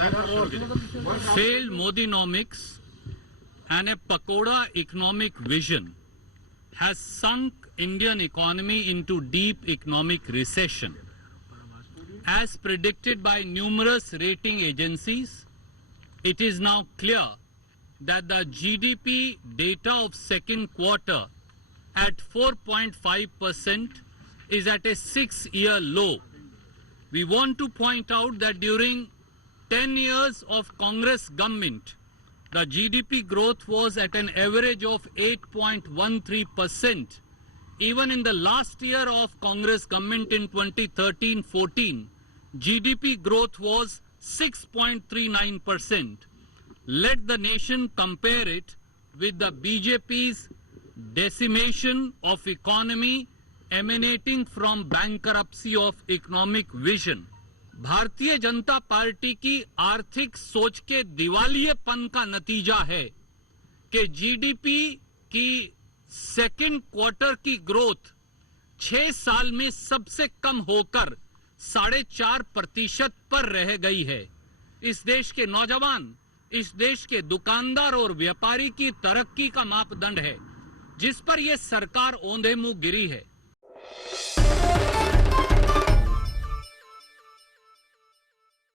Failed Modinomics and a pakoda economic vision has sunk Indian economy into deep economic recession. As predicted by numerous rating agencies, it is now clear that the GDP data of second quarter at 4.5% is at a 6-year low. We want to point out that during 10 years of Congress government, the GDP growth was at an average of 8.13%. Even in the last year of Congress government in 2013-14, GDP growth was 6.39%. Let the nation compare it with the BJP's decimation of economy emanating from bankruptcy of economic vision. Bharatiya Janata party की आर्थिक सोच के दिवालियेपन का नतीजा है कि GDP की सेकंड क्वार्टर की ग्रोथ 6 साल में सबसे कम होकर 4.5% पर रह गई है। इस देश के नौजवान, इस देश के दुकानदार और व्यापारी की तरक्की का मापदंड है जिस पर यह सरकार औंधे मुंह गिरी है।